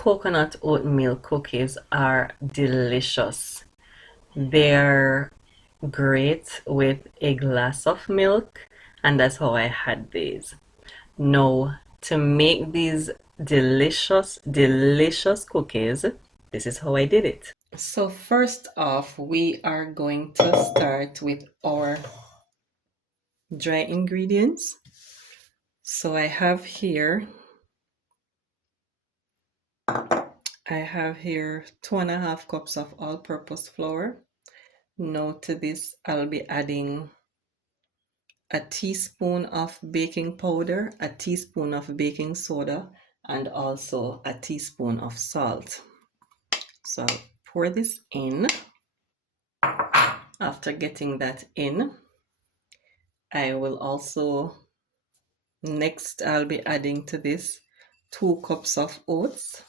coconut oatmeal cookies are delicious. They're great with a glass of milk, and that's how I had these. Now, to make these delicious, delicious cookies, this is how I did it. So first off, we are going to start with our dry ingredients. So I have here 2.5 cups of all-purpose flour. Now to this, I'll be adding a teaspoon of baking powder, a teaspoon of baking soda, and also a teaspoon of salt. So I'll pour this in. After getting that in, I will also, next I'll be adding to this 2 cups of oats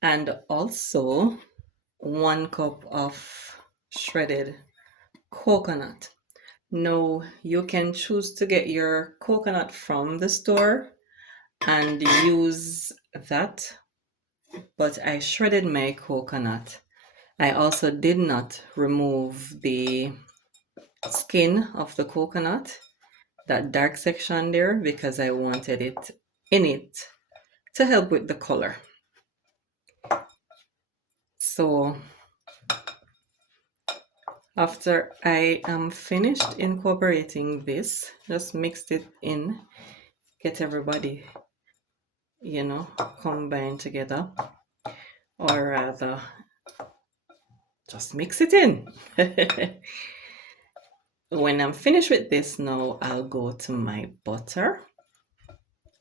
and also 1 cup of shredded coconut. Now you can choose to get your coconut from the store and use that, but I shredded my coconut. I also did not remove the skin of the coconut, that dark section there, because I wanted it in it to help with the color. So after I am finished incorporating this, just mixed it in, get everybody, combined together, or rather, just mix it in. When I'm finished with this now, I'll go to my butter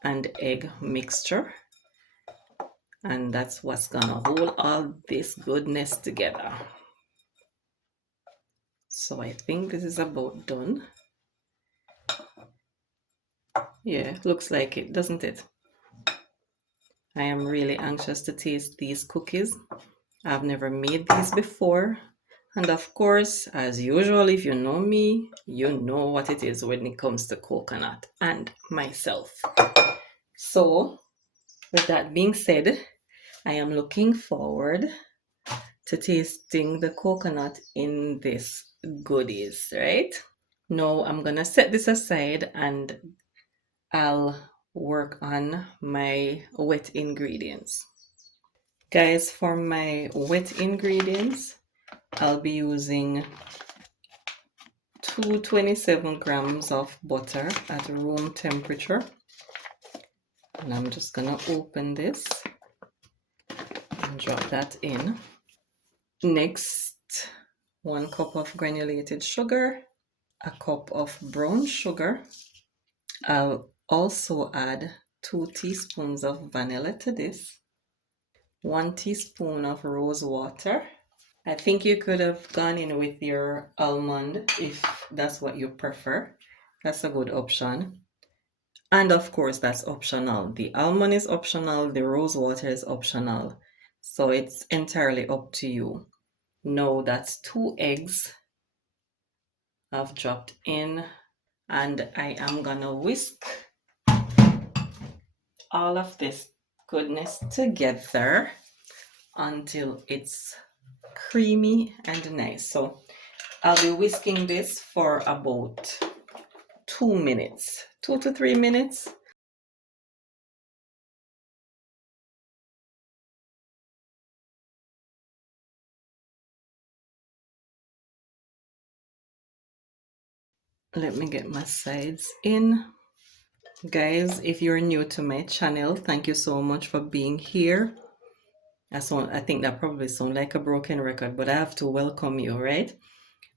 and egg mixture, and that's what's gonna hold all this goodness together. So I think this is about done. Yeah, looks like it, doesn't it? I am really anxious to taste these cookies. I've never made these before. And of course, as usual, if you know me, you know what it is when it comes to coconut and myself. So, with that being said, I am looking forward to tasting the coconut in this goodies, right? Now, I'm gonna set this aside and I'll work on my wet ingredients. Guys, for my wet ingredients, I'll be using 227 grams of butter at room temperature. And I'm just gonna open this and drop that in. Next, 1 cup of granulated sugar, a cup of brown sugar. I'll also add 2 teaspoons of vanilla to this, 1 teaspoon of rose water. I think you could have gone in with your almond if that's what you prefer. That's a good option. And of course, that's optional. The almond is optional, the rose water is optional. So it's entirely up to you. Now that's 2 eggs I've dropped in, and I am gonna whisk all of this goodness together until it's creamy and nice. So I'll be whisking this for about 2 minutes, 2 to 3 minutes. Let me get my sides in. Guys, if you're new to my channel, thank you so much for being here. I think that probably sounds like a broken record, but I have to welcome you, right?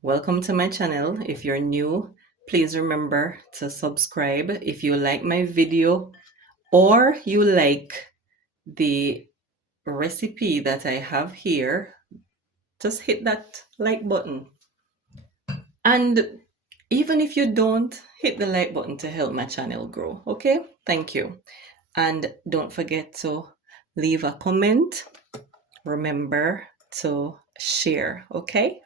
Welcome to my channel. If you're new, please remember to subscribe. If you like my video or you like the recipe that I have here, just hit that like button. And even if you don't, hit the like button to help my channel grow. Okay? Thank you. And don't forget to leave a comment. Remember to share. Okay?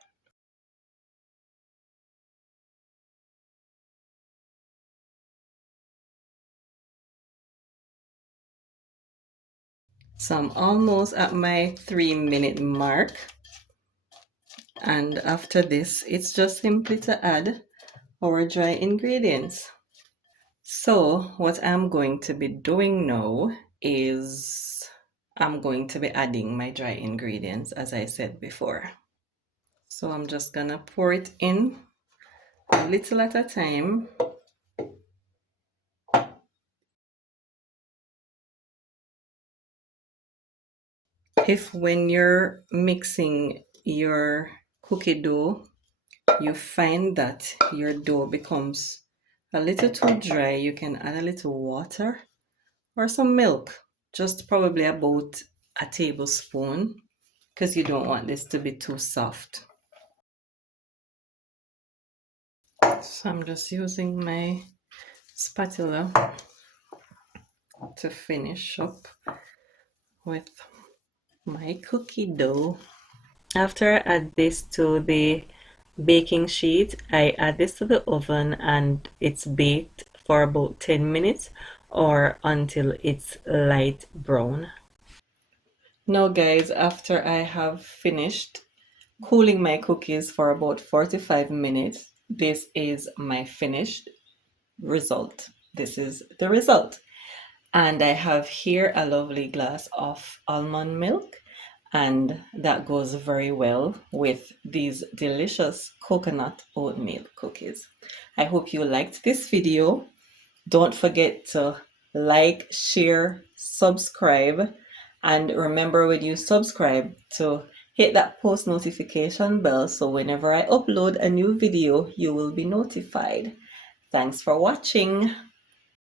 So I'm almost at my 3-minute mark. And after this, it's just simply to add our dry ingredients. So what I'm going to be doing now is I'm going to be adding my dry ingredients, as I said before. So I'm just gonna pour it in a little at a time. If when you're mixing your cookie dough, you find that your dough becomes a little too dry, you can add a little water or some milk, just probably about a tablespoon, because you don't want this to be too soft. So I'm just using my spatula to finish up with my cookie dough. After I add this to the baking sheet, I add this to the oven and it's baked for about 10 minutes or until it's light brown. Now guys, after I have finished cooling my cookies for about 45 minutes, this is my finished result. This is the result. And I have here a lovely glass of almond milk, and that goes very well with these delicious coconut oatmeal cookies. I hope you liked this video. Don't forget to like, share, subscribe, and remember when you subscribe to hit that post notification bell so whenever I upload a new video, you will be notified. Thanks for watching.